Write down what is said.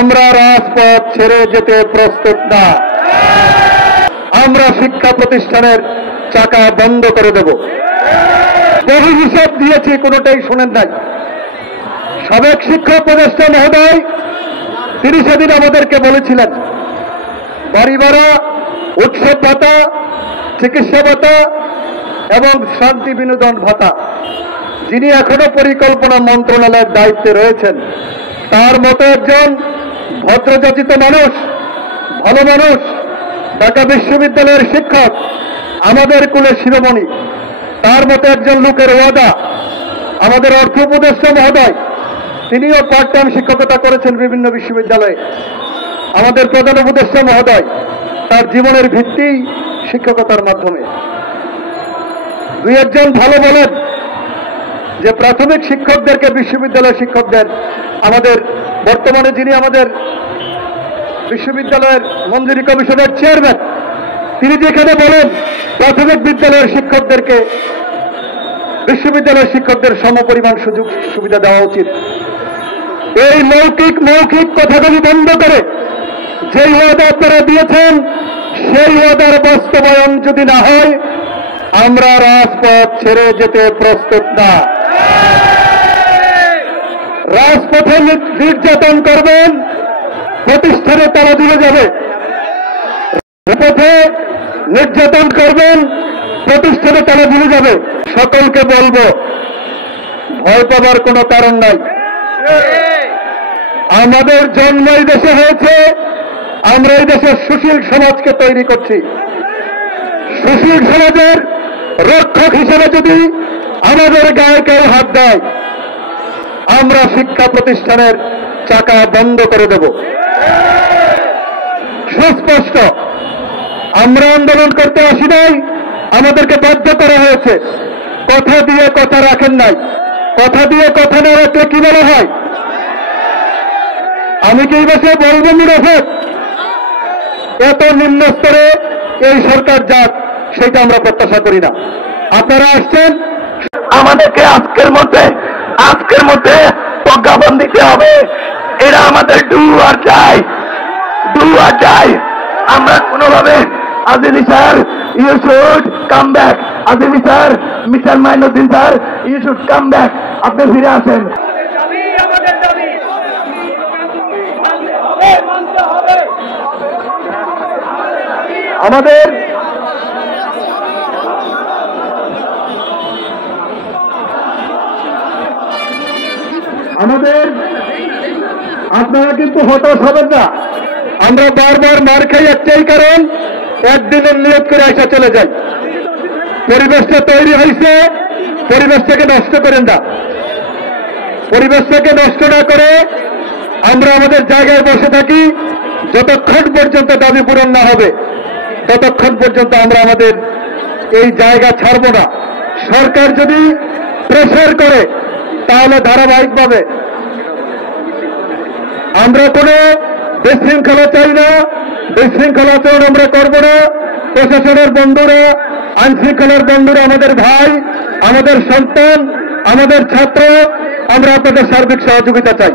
আমরা রাজপথ ছেড়ে যেতে প্রস্তুত না। আমরা শিক্ষা প্রতিষ্ঠানের চাকা বন্ধ করে দেব। বহু হিসাব দিয়েছি, কোনোটাই শোনেন নাই। সাবেক শিক্ষা উপদেষ্টা মহোদয় তিনি সেদিন আমাদেরকে বলেছিলেন বাড়ি ভাড়া, উৎসব ভাতা, চিকিৎসা ভাতা এবং শান্তি বিনোদন ভাতা, যিনি এখনো পরিকল্পনা মন্ত্রণালয়ের দায়িত্বে রয়েছেন, তার মতো একজন ভদ্রযাচিত মানুষ, ভালো মানুষ, ঢাকা বিশ্ববিদ্যালয়ের শিক্ষক, আমাদের কুলের শিরোমণি, তার মতো একজন লোকের ওয়াদা আমাদের অর্থ উপদেষ্টা মহোদয়, তিনিও পার্ট টাইম শিক্ষকতা করেছেন বিভিন্ন বিশ্ববিদ্যালয়ে। আমাদের প্রধান উপদেষ্টা মহোদয়, তার জীবনের ভিত্তি শিক্ষকতার মাধ্যমে। দুই একজন ভালো বলেন যে প্রাথমিক শিক্ষকদেরকে বিশ্ববিদ্যালয় শিক্ষকদের, আমাদের বর্তমানে যিনি আমাদের বিশ্ববিদ্যালয়ের মঞ্জুরি কমিশনের চেয়ারম্যান, তিনি যেখানে বলেন প্রাথমিক বিদ্যালয়ের শিক্ষকদেরকে বিশ্ববিদ্যালয়ের শিক্ষকদের সমপরিমাণ সুযোগ সুবিধা দেওয়া উচিত। এই মৌখিক কথাগুলি বন্ধ করে যেই ওয়াদা আপনারা দিয়েছেন সেই ওয়াদার বাস্তবায়ন যদি না হয়, আমরা রাজপথ ছেড়ে যেতে প্রস্তুত না। রাজপথে নির্যাতন করবেন, প্রতিষ্ঠানে তালা দিলে যাবে। রাজপথে নির্যাতন করবেন, প্রতিষ্ঠানে তালা দিলে যাবে। সকলকে বলবো, ভয় পাবার কোনো কারণ নাই। আমাদের জন্ম এই দেশে হয়েছে, আমরা এই দেশের সুশীল সমাজকে তৈরি করছি। সুশীল সমাজের রক্ষক হিসেবে যদি আমাদের গায়ে কেউ হাত দেয়, আমরা শিক্ষা প্রতিষ্ঠানের চাকা বন্ধ করে দেব। সুস্পষ্ট, আমরা আন্দোলন করতে আসি নাই, আমাদেরকে বাধ্য করা হয়েছে। কথা দিয়ে কথা রাখেন নাই। কথা দিয়ে কথা না রাখলে কি বলা হয়? আমি কি এই ভাষায় বলবো মুনাফেক? এত নিম্ন স্তরে এই সরকার যাক, সেটা আমরা প্রত্যাশা করি না। আপনারা আসছেন, আমাদেরকে আজকের মধ্যে প্রজ্ঞাপন দিতে হবে। এরা আমাদের ডু আর চাই। আমরা কোনোভাবে আজিলি sir, you should come back. আজিলি sir, mister Mainuddin sir, you should come back. আপনি ফিরে আসেন। আমাদের আপনারা কিন্তু হতাশ হবেন না। আমরা বারবার মার খাই একটাই কারণ, একদিনের নিয়োগ করে আসা চলে যাই। পরিবেশটা তৈরি হয়েছে, পরিবেশটাকে নষ্ট করেন না। পরিবেশটাকে নষ্ট না করে আমরা আমাদের জায়গায় বসে থাকি। যতক্ষণ পর্যন্ত দাবি পূরণ না হবে, ততক্ষণ পর্যন্ত আমরা আমাদের এই জায়গা ছাড়ব না। সরকার যদি প্রেসার করে, তাহলে ধারাবাহিকভাবে আমরা কোনো বিশৃঙ্খলা চাই না, বিশৃঙ্খলা আচরণ আমরা করব না। প্রশাসনের বন্ধুরা, আইনশৃঙ্খলার বন্ধুরা আমাদের ভাই, আমাদের সন্তান, আমাদের ছাত্র, আমরা আপনাদের সার্বিক সহযোগিতা চাই।